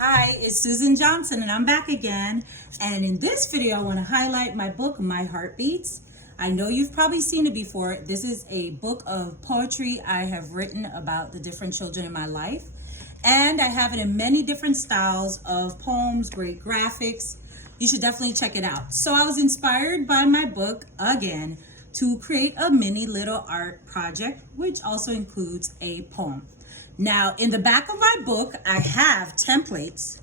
Hi, it's Susan Johnson and I'm back again. And in this video, I want to highlight my book, My Heartbeats. I know you've probably seen it before. This is a book of poetry I have written about the different children in my life. And I have it in many different styles of poems, great graphics. You should definitely check it out. So I was inspired by my book again to create a mini little art project, which also includes a poem. Now, in the back of my book, I have templates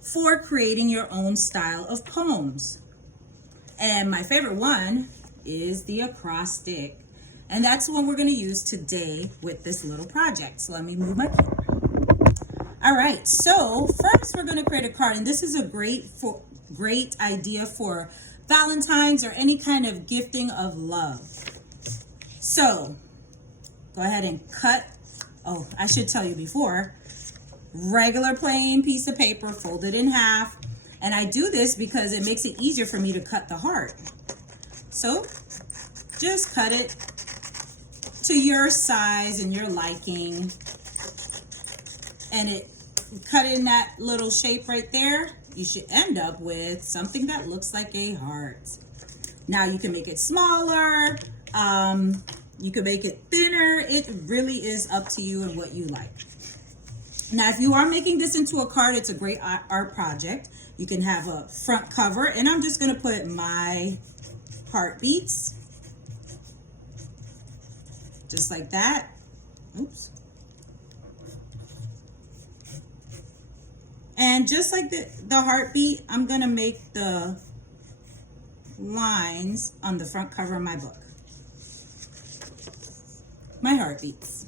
for creating your own style of poems. And my favorite one is the acrostic. And that's the one we're going to use today with this little project. So let me move my camera. All right, so first we're going to create a card. And this is a great idea for Valentine's or any kind of gifting of love. So go ahead and cut. Oh, I should tell you before, regular plain piece of paper folded in half. And I do this because it makes it easier for me to cut the heart. So just cut it to your size and your liking. And cut it in that little shape right there. You should end up with something that looks like a heart. Now you can make it smaller. You can make it thinner. It really is up to you and what you like. Now, if you are making this into a card, it's a great art project. You can have a front cover, and I'm just going to put My Heartbeats. Just like that. Oops. And just like the heartbeat, I'm going to make the lines on the front cover of my book. My Heartbeats.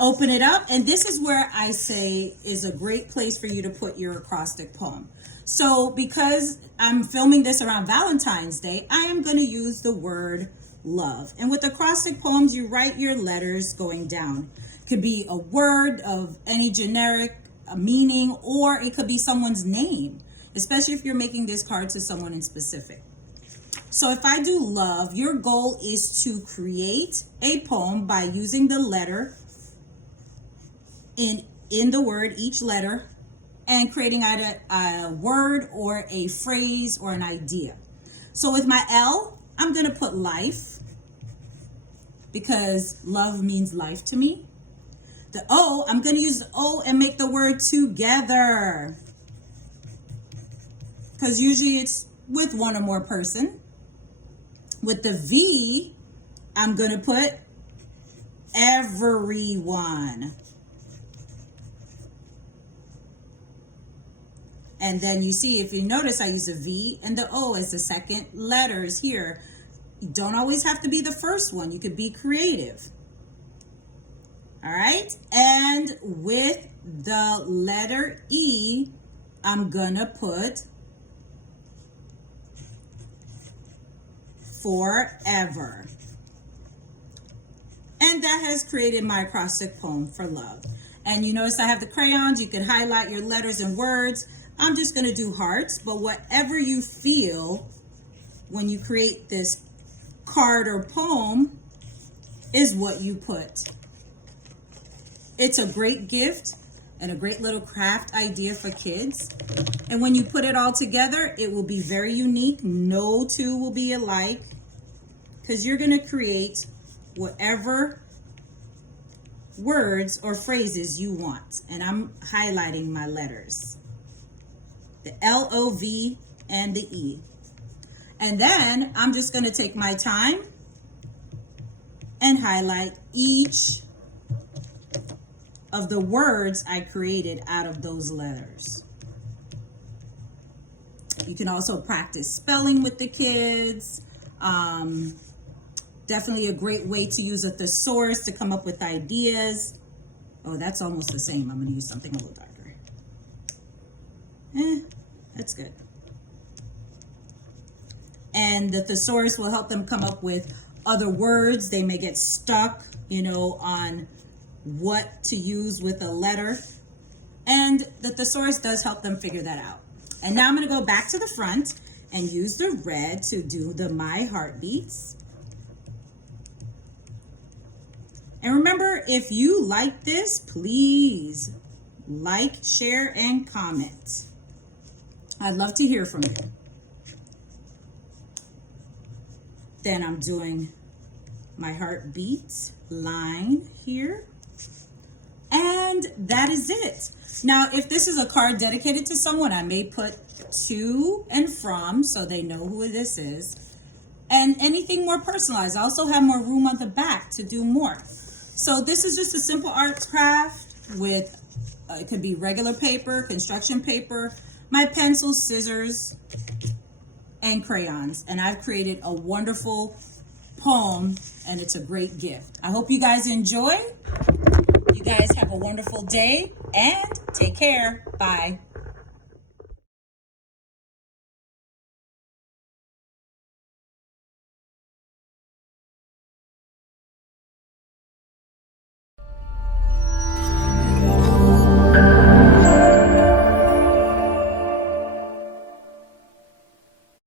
Open it up, and this is where I say is a great place for you to put your acrostic poem. So because I'm filming this around Valentine's Day, I am going to use the word love. And with acrostic poems, you write your letters going down. It could be a word of any generic meaning, or it could be someone's name, especially if you're making this card to someone in specific. So if I do love, your goal is to create a poem by using the letter in the word, each letter, and creating either a word or a phrase or an idea. So with my L, I'm going to put life because love means life to me. The O, I'm going to use the O and make the word together because usually it's with one or more person. With the V, I'm going to put everyone. And then you see, if you notice, I use a V and the O as the second letters here. You don't always have to be the first one. You could be creative. All right. And with the letter E, I'm going to put forever. And that has created my acrostic poem for love. And you notice I have the crayons. You can highlight your letters and words. I'm just going to do hearts, but whatever you feel when you create this card or poem is what you put. It's a great gift and a great little craft idea for kids. And when you put it all together, it will be very unique. No two will be alike because you're going to create whatever words or phrases you want. And I'm highlighting my letters, the L, O, V, and the E. And then I'm just going to take my time and highlight each of the words I created out of those letters. You can also practice spelling with the kids. Definitely a great way to use a thesaurus to come up with ideas. Oh, that's almost the same. I'm going to use something a little darker. That's good. And the thesaurus will help them come up with other words. They may get stuck, on what to use with a letter. And the thesaurus does help them figure that out. And now I'm going to go back to the front and use the red to do the My Heartbeats. And remember, if you like this, please like, share, and comment. I'd love to hear from you. Then I'm doing my heartbeats line here. And that is it. Now, if this is a card dedicated to someone, I may put to and from so they know who this is. And anything more personalized. I also have more room on the back to do more. So this is just a simple art craft with, it could be regular paper, construction paper, my pencils, scissors, and crayons. And I've created a wonderful poem, and it's a great gift. I hope you guys enjoy. You guys have a wonderful day and take care. Bye.